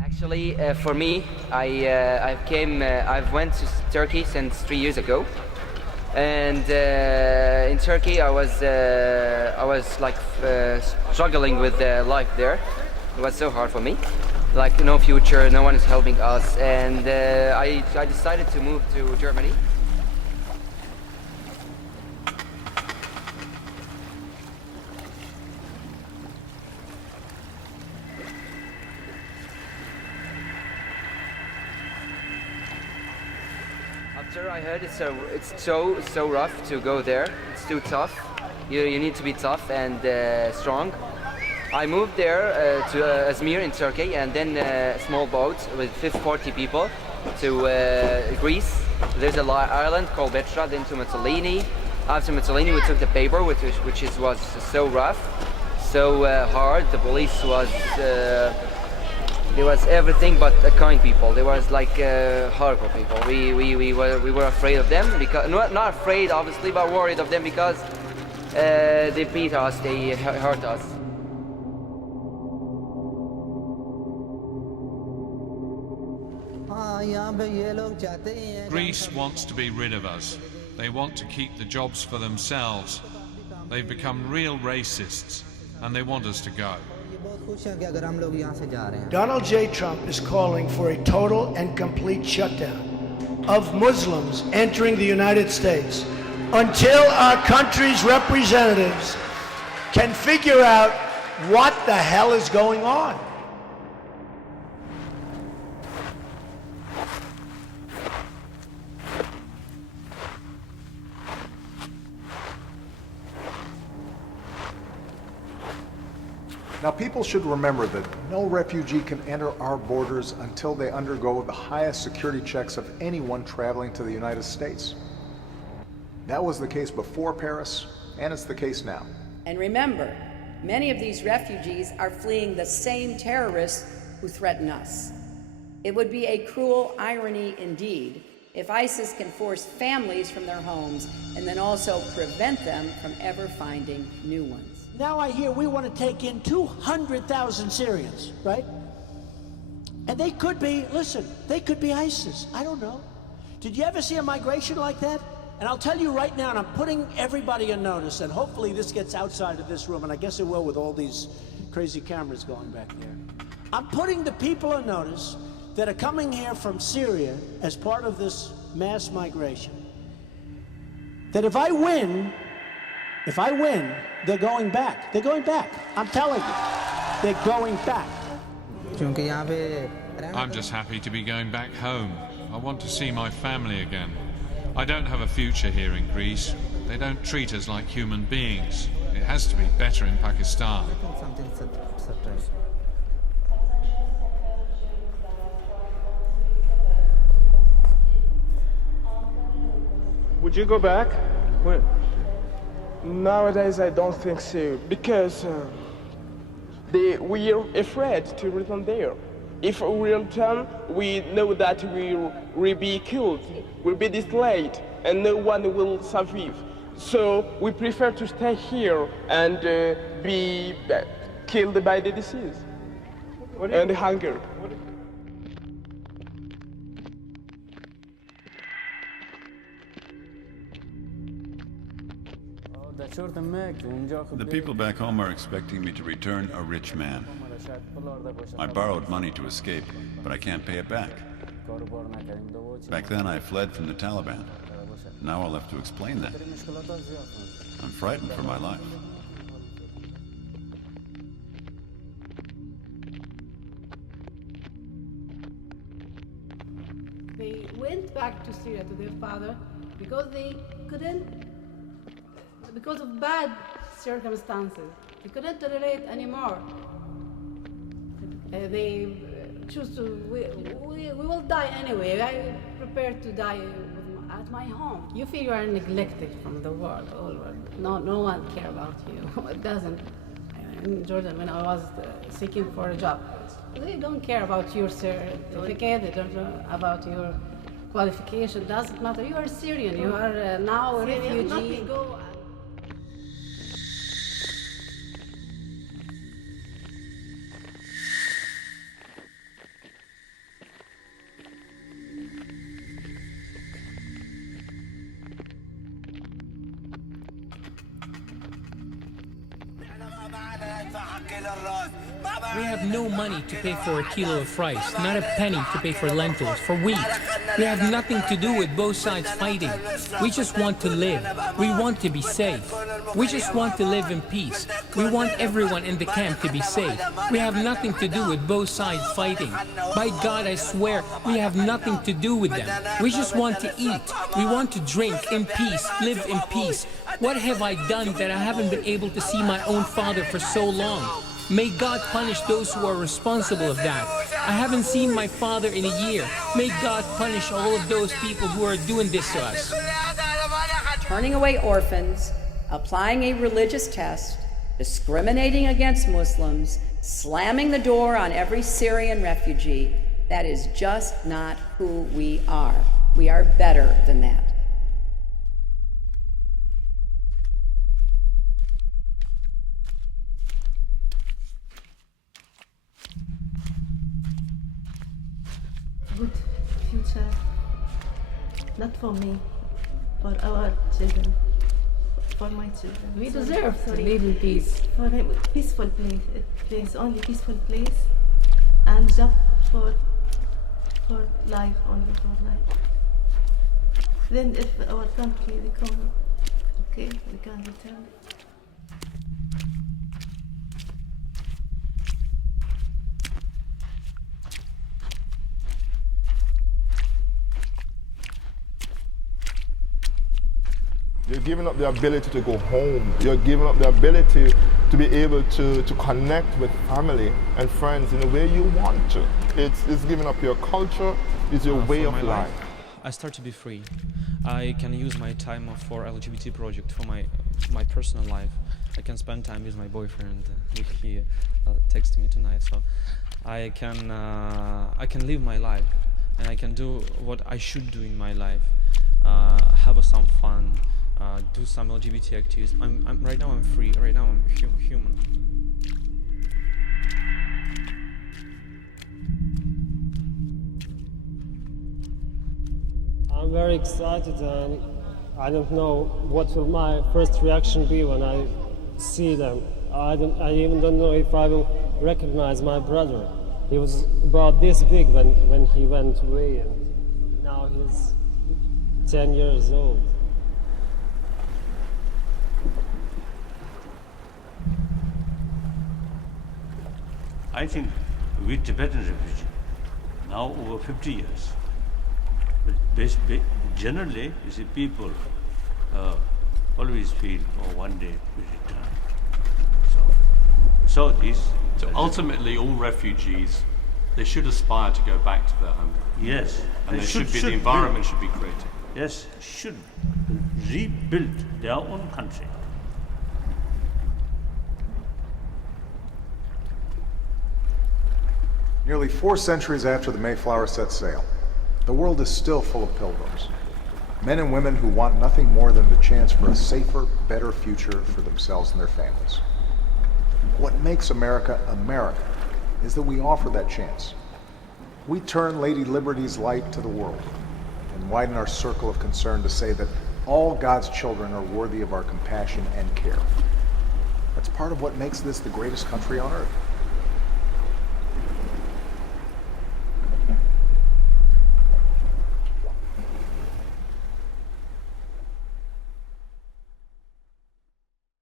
Actually, for me, I've went to Turkey since 3 years ago, and in Turkey I was like struggling with life there. It was so hard for me, like no future, no one is helping us, and I decided to move to Germany. After I heard it's so rough to go there. It's too tough. You need to be tough and strong. I moved there to Izmir in Turkey, and then a small boat with 40 people to Greece. There's an island called Petra, then to Mytilene. After Mytilene, we took the paper, was so rough, so hard. The police was. There was everything but kind people. There was like hardcore people. We were afraid of them because not afraid obviously, but worried of them because they beat us, they hurt us. Greece wants to be rid of us. They want to keep the jobs for themselves. They've become real racists, and they want us to go. Donald J. Trump is calling for a total and complete shutdown of Muslims entering the United States until our country's representatives can figure out what the hell is going on. Now, people should remember that no refugee can enter our borders until they undergo the highest security checks of anyone traveling to the United States. That was the case before Paris, and it's the case now. And remember, many of these refugees are fleeing the same terrorists who threaten us. It would be a cruel irony indeed if ISIS can force families from their homes and then also prevent them from ever finding new ones. Now I hear we want to take in 200,000 Syrians, right? And they could be, listen, they could be ISIS. I don't know. Did you ever see a migration like that? And I'll tell you right now, and I'm putting everybody on notice, and hopefully this gets outside of this room, and I guess it will with all these crazy cameras going back there. I'm putting the people on notice that are coming here from Syria as part of this mass migration. That if I win, they're going back. They're going back. I'm telling you, they're going back. I'm just happy to be going back home. I want to see my family again. I don't have a future here in Greece. They don't treat us like human beings. It has to be better in Pakistan. Would you go back? Well, nowadays I don't think so, because we are afraid to return there. If we return, we know that we will be killed, will be destroyed, and no one will survive. So we prefer to stay here and be killed by the disease and hunger. The people back home are expecting me to return a rich man. I borrowed money to escape, but I can't pay it back. Back then I fled from the Taliban. Now I'll have to explain that. I'm frightened for my life. They went back to Syria to their father because they couldn't, because of bad circumstances. They couldn't tolerate anymore. They choose to, we will die anyway. I prepared to die at my home. You feel you are neglected from the world, all world. No one cares about you. It doesn't. In Jordan, when I was seeking for a job, they don't care about your certificate, they don't know about your qualification, doesn't matter. You are Syrian, you are now a refugee. We have no money to pay for a kilo of rice, not a penny to pay for lentils, for wheat. We have nothing to do with both sides fighting. We just want to live. We want to be safe. We just want to live in peace. We want everyone in the camp to be safe. We have nothing to do with both sides fighting. By God, I swear, we have nothing to do with them. We just want to eat. We want to drink in peace, live in peace. What have I done that I haven't been able to see my own father for so long? May God punish those who are responsible of that. I haven't seen my father in a year. May God punish all of those people who are doing this to us. Turning away orphans, applying a religious test, discriminating against Muslims, slamming the door on every Syrian refugee, that is just not who we are. We are better than that. Good future, not for me, for our children, for my children. We deserve to live in peace. For a peaceful place, only peaceful place, and job for life, only for life. Then if our country become okay, we can return. You're giving up the ability to go home. You're giving up the ability to be able to connect with family and friends in the way you want to. It's giving up your culture, it's your way of life. I start to be free. I can use my time for LGBT project for my personal life. I can spend time with my boyfriend if he texts me tonight. So I can live my life and I can do what I should do in my life. Have some fun. Do some LGBT activities. Right now I'm free. Right now I'm human. I'm very excited and I don't know what will my first reaction be when I see them. I even don't know if I will recognize my brother. He was about this big when he went away and now he's 10 years old. I think we Tibetan refugees, now over 50 years, but generally, you see, people always feel, oh, one day we return. So ultimately, all refugees, they should aspire to go back to their home. Yes. And the environment should be created. Yes, should rebuild their own country. Nearly 4 centuries after the Mayflower set sail, the world is still full of pilgrims. Men and women who want nothing more than the chance for a safer, better future for themselves and their families. What makes America America is that we offer that chance. We turn Lady Liberty's light to the world and widen our circle of concern to say that all God's children are worthy of our compassion and care. That's part of what makes this the greatest country on earth.